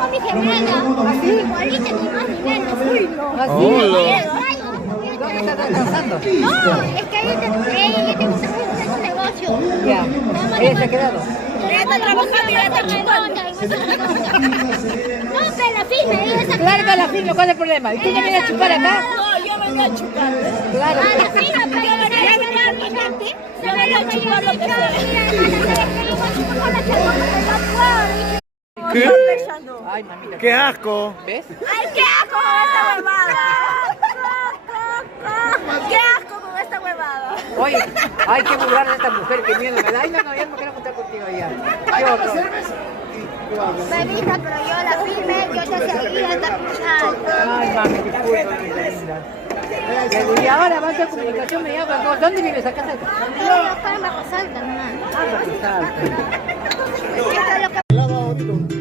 como mi gemela. Así, igualita, ni más ni menos. Uy, no. Así. ¿Dónde estás descansando? No, es que ella tiene un negocio. Ya. ¿Ella se ha quedado? Ella está trabajando y ella está chupando. No, pero la firme, ella está Claro que la firme, ¿cuál es el problema? ¿Y tú no vienes a chupar acá? No, yo venía a chupar. Claro. la firme, pero yo venía a chupar, fíjate. Yo venía a chupar lo que sea. ¿Qué? Ay, mamita. ¡Qué asco! ¿Ves? ¡Ay, qué asco con esta huevada! ¡Qué asco con esta huevada! Oye, ay, qué vulgar de esta mujer, qué miedo me da. Ay, no, ya no quiero contar contigo ya. Qué horror. Bebita, pero yo la firme, yo te seguía hasta el final. Ay, mami, disculpa, mi linda. Y ahora avanza comunicación, me llama. ¿Dónde vives acá? Yo acá en Bajo Salta, hermano. Ah, Bajo Salta. Esto es lo que